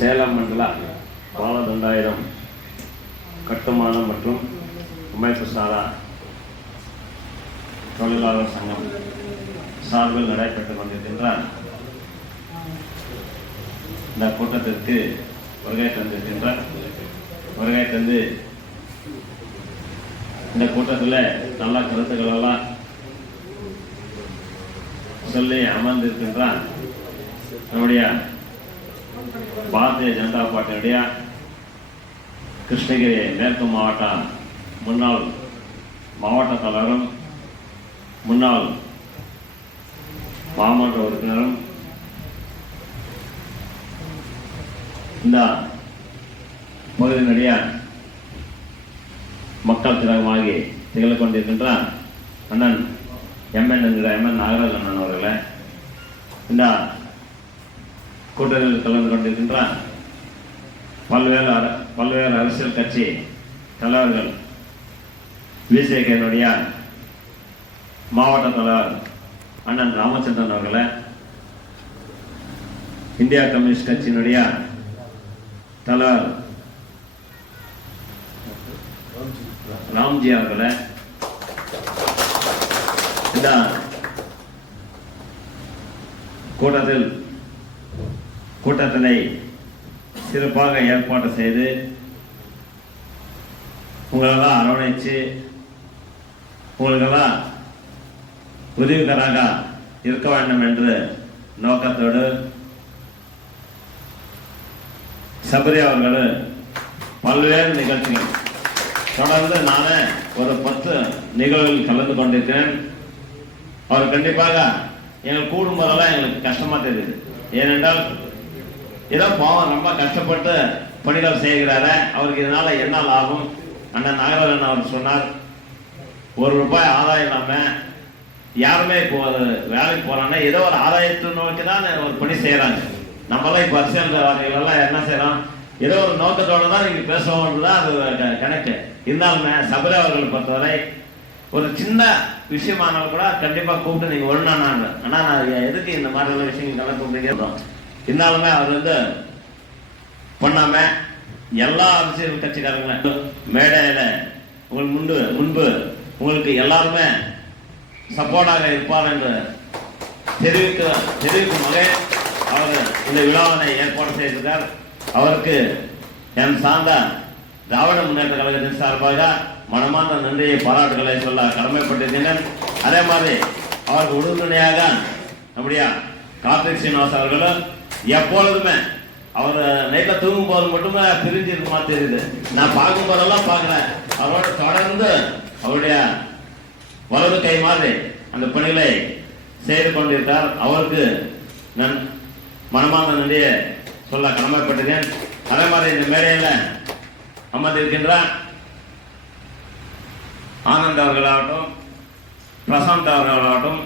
சேலம் மண்டல பாலதண்டாயிரம் கட்டுமானம் மற்றும் அமைப்பு சாரா தொழிலாளர் சங்கம் சார்பில் நடைபெற்றுக் கொண்டிருக்கின்ற இந்த கூட்டத்திற்கு வருகை தந்து இந்த கூட்டத்தில் நல்ல கருத்துக்களெல்லாம் சொல்லி அமர்ந்திருக்கின்றான் நம்முடைய பாரதிய ஜனதா பார்ட்டியுடைய கிருஷ்ணகிரி மேற்கு மாவட்ட முன்னாள் மாவட்ட தலைவரும் முன்னாள் மாமன்ற உறுப்பினரும் இந்த பகுதியினுடைய மக்கள் திலகமாகி திகழ்ந்து கொண்டிருக்கின்றார் அண்ணன் எம்என் நாகராஜ் அண்ணன் அவர்களை இந்த கூட்டத்தில் கலந்து கொண்டிருக்கின்றார் பல்வேறு அரசியல் கட்சி தலைவர்கள் விசிகேனுடைய மாவட்ட தலைவர் அண்ணன் ராமச்சந்திரன் அவர்களை, இந்தியா கம்யூனிஸ்ட் கட்சியினுடைய தலைவர் ராம்ஜி அவர்களை, இந்த கூட்டத்தினை சிறப்பாக ஏற்பாடு செய்து உங்களெல்லாம் அரவணைச்சு உங்களுக்கெல்லாம் உதவிகராக இருக்க வேண்டும் என்று நோக்கத்தோடு சபரி அவர்கள் பல்வேறு நிகழ்ச்சிகள் தொடர்ந்து நானே ஒரு 10 நிகழ்வுகளில் கலந்து கொண்டிருக்கிறேன். அவர் கண்டிப்பாக எங்களுக்கு கூடும்போதெல்லாம் எங்களுக்கு கஷ்டமா தெரியுது. ஏனென்றால் ஏதோ பாவம் ரொம்ப கஷ்டப்பட்டு பணிகள் செய்கிறாரு. அவருக்கு இதனால என்ன லாபம்? அண்ணன் நாகராஜன் அவர் சொன்னார், ₹1 ஆதாயம் இல்லாம யாருமே இப்போ வேலைக்கு போறாங்கன்னா ஏதோ ஒரு ஆதாயத்தை நோக்கி தான் ஒரு பணி செய்யறாங்க. நம்மளாம் இப்போ அரசியல்வாதிகள் எல்லாம் என்ன செய்யறோம், ஏதோ ஒரு நோக்கத்தோட தான் நீங்க பேசுவோம்ன்றதான் அது கணக்கு. இருந்தாலுமே சபரி அவர்கள் பொறுத்தவரை ஒரு சின்ன விஷயமானாலும் கூட கண்டிப்பா கூப்பிட்டு நீங்க ஒழுனாங்க. ஆனா நான் எதுக்கு இந்த மாதிரி விஷயங்கள் கூப்பிட்டு இருந்தாலுமே அவர் பண்ணாம எல்லா அரசியல் கட்சிக்காரங்க மேடையில உங்களுக்கு முன்பு உங்களுக்கு எல்லாருமே சப்போர்ட்டாக இருப்பார் என்று தெரிவிக்கும் வகையில் அவர் இந்த விழாவினை ஏற்பாடு செய்திருக்கார். அவருக்கு என் சார்ந்த திராவிட முன்னேற்ற கழகத்தின் சார்பாக மனமார்ந்த நன்றியை பாராட்டுகளை சொல்ல கடமைப்பட்டிருக்கின்றனர். அதே மாதிரி அவருக்கு உறுதுணையாக நம்முடைய கார்த்திக் சீனிவாஸ் அவர்களும் எப்பொழுதுமே அவர் நைட்ல தூங்கும் போது மட்டுமே பிரிஞ்சு இருக்க மாதிரி தெரியுது. நான் பார்க்கும் போதெல்லாம் பார்க்கிறேன். அவரோட தொடர்ந்து அவருடைய வலது கை மாதிரி அந்த பணிகளை செய்து கொண்டிருக்கார். அவருக்கு நான் மனமார்ந்த நன்றியை சொல்ல கடமைப்பட்டிருக்கேன். அதே மாதிரி இந்த மேடையில அமர்ந்திருக்கின்ற ஆனந்த் அவர்களாகட்டும், பிரசாந்த் அவர்களாகட்டும்,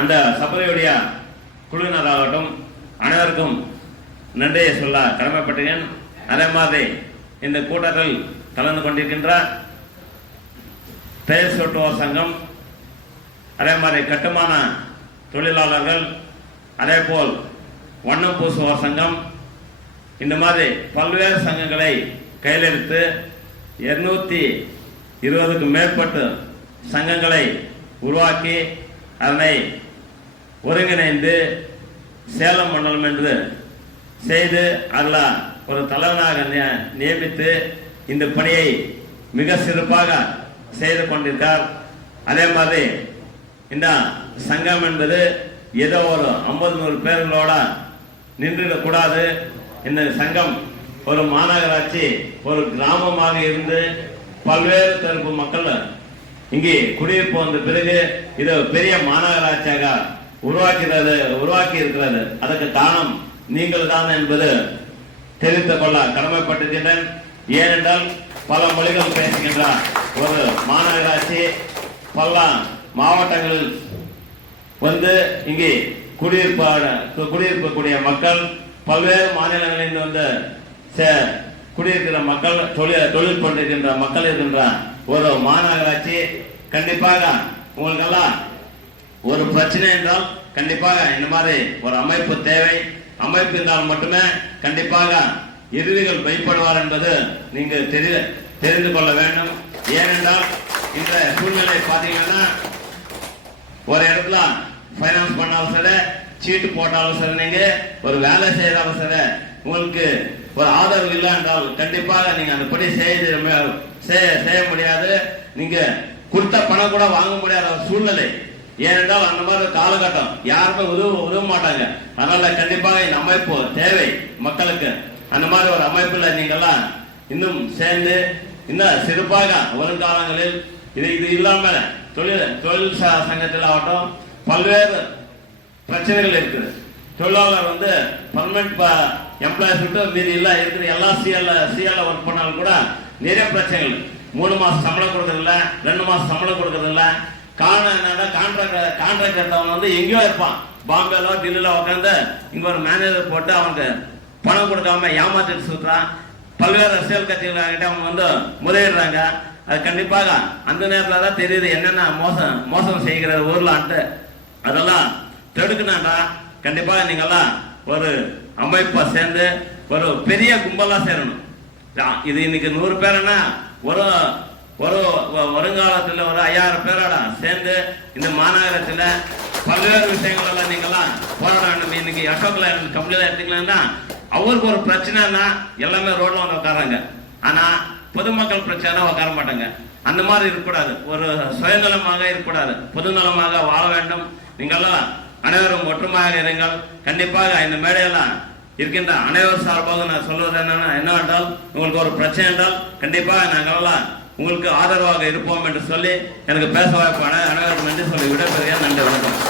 அந்த சபரியுடைய குழுவினராகட்டும் அனைவருக்கும் நன்றியை சொல்ல கடமைப்பட்டிருக்கேன். அதே மாதிரி இந்த கூட்டத்தில் கலந்து கொண்டிருக்கின்ற பெயர் சூட்டுவோர் சங்கம், அதே மாதிரி கட்டுமான தொழிலாளர்கள், அதே போல் வண்ணம் பூசுவோர் சங்கம், இந்த மாதிரி பல்வேறு சங்கங்களை கையிலெடுத்து 220க்கும் மேற்பட்ட சங்கங்களை உருவாக்கி அதனை ஒருங்கிணைந்து சேலம் மண்டலம் என்று செய்து அதில் ஒரு தலைவனாக நியமித்து இந்த பணியை மிக சிறப்பாக செய்து கொண்டிருக்கார். அதே மாதிரி இந்த சங்கம் என்பது ஏதோ ஒரு 50-100 பேர்களோட நின்றுடக்கூடாது. இந்த சங்கம் ஒரு மாநகராட்சி ஒரு கிராமமாக இருந்து பல்வேறு தரப்பு மக்கள் இங்கே குடியிருப்பு வந்த பிறகு இது பெரிய மாநகராட்சியாக உருவாக்கி இருக்கிறது. அதற்கு காரணம் நீங்கள் தான் என்பது தெரிவித்துக் கொள்ள கடமைப்பட்டிருக்கின்றேன். ஏனென்றால் பல மொழிகள் பேசுகின்ற ஒரு மாநகராட்சி பல மாவட்டங்களில் இங்கே குடியிருக்கக்கூடிய மக்கள் பல்வேறு மாநிலங்களில் குடியிருக்கிற மக்கள் தொழில் கொண்டிருக்கின்ற மக்கள் இருக்கின்ற ஒரு மாநகராட்சி கண்டிப்பாக உங்களுக்கெல்லாம் ஒரு பிரச்சனை என்றால் கண்டிப்பாக இந்த மாதிரி ஒரு அமைப்பு தேவை. அமைப்பு இருந்தால் மட்டுமே கண்டிப்பாக எதிரிகள் பயப்படுவார் என்பது நீங்க தெரிந்து கொள்ள வேண்டும். ஏனென்றால் இந்த சூழ்நிலை பாத்தீங்கன்னா ஒரு இடத்துல பைனான்ஸ் பண்ணாலும் சரி, சீட்டு போட்டாலும் சரி, நீங்க ஒரு வேலை செய்யறாலும் சரி, உங்களுக்கு ஒரு ஆதரவு இல்லை என்றால் கண்டிப்பாக நீங்க அந்த படி செய்ய முடியாது. நீங்க கொடுத்த பணம் கூட வாங்க முடியாத சூழ்நிலை. ஏனென்றால் அந்த மாதிரி காலகட்டம் யாருமே உதவ மாட்டாங்க. அதனால கண்டிப்பாக இந்த அமைப்பு தேவை மக்களுக்கு. அந்த மாதிரி ஒரு அமைப்புல நீங்கெல்லாம் இன்னும் சேர்ந்து இன்னும் சிறப்பாக வருங்காலங்களில் இது இல்லாம தொழில் சங்கத்தில் ஆகட்டும் பல்வேறு பிரச்சனைகள் இருக்குது. தொழிலாளர் பர்மனன்ட் எம்ப்ளாயிஸ் விட்டு மீதி எல்லாம் இருக்குது. எல்லாம் சிஎல்ல ஒர்க் பண்ணாலும் கூட நிறைய பிரச்சனைகள். 3 மாசம் சம்பளம் கொடுக்கறதில்ல, 2 மாசம் சம்பளம் கொடுக்கறதில்ல. காரணம் என்னன்னா கான்ட்ராக்டர் எங்கேயோ இருப்பான், பாம்பேல டெல்லியில உட்காந்து இங்க ஒரு மேனேஜர் போட்டு அவனுக்கு பணம் கொடுக்காம ஏமாத்திட்டு சுற்றுறான். பல்வேறு அரசியல் கட்சிகள்கிட்ட அவங்க முறையிடுறாங்க. அது கண்டிப்பாக அந்த நேரத்தில் தான் தெரியுது என்னென்ன மோசம் செய்கிற ஊர்லான்ட்டு. அதெல்லாம் தடுக்கணும்டா கண்டிப்பாக நீங்கெல்லாம் ஒரு அமைப்பா சேர்ந்து ஒரு பெரிய கும்பலா சேரணும். இது இன்னைக்கு 100 பேருன்னா ஒரு வருங்காலத்தில் ஒரு 5000 பேரோட சேர்ந்து இந்த மாநகரத்தில் பல்வேறு விஷயங்கள் நீங்கெல்லாம் போராடணும். இன்னைக்கு அசோக் லைலண்ட் கம்பெனியில எடுத்துக்கலாம்னா அவருக்கு ஒரு பிரச்சனைனா எல்லாமே ரோட்ல உட்காராங்க. ஆனா பொதுமக்கள் பிரச்சனை உட்கார மாட்டாங்க. அந்த மாதிரி இருக்கக்கூடாது. ஒரு சுயநலமாக இருக்கக்கூடாது, பொதுநலமாக வாழ வேண்டும். நீங்கெல்லாம் அனைவரும் ஒற்றுமையாக இருங்கள். கண்டிப்பாக இந்த மேடையெல்லாம் இருக்கின்ற அனைவரும் சார்பாக நான் சொல்வது என்னவென்றால் உங்களுக்கு ஒரு பிரச்சனை என்றால் கண்டிப்பாக நாங்களெல்லாம் உங்களுக்கு ஆதரவாக இருப்போம் என்று சொல்லி எனக்கு பேச வாய்ப்பான அனைவருக்கும் நன்றி சொல்லி விடைபெறுகிறேன். நன்றி, வணக்கம்.